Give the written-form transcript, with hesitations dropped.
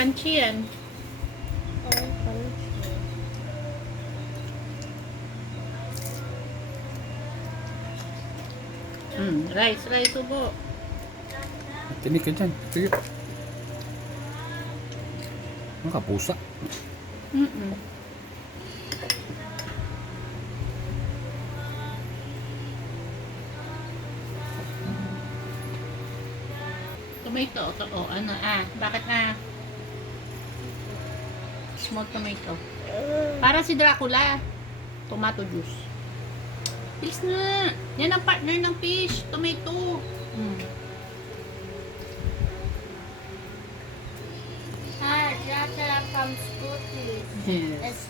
Crunchy yan. Rice ubo. Tinig ka dyan. Sige. Ano ka, pusa? Tomato. Ano bakit na? Small tomato. Para si Dracula. Tomato juice. Bilis na. Yan ang partner ng fish. Tomato. Hi, Dracula from school, please. Yes. Let's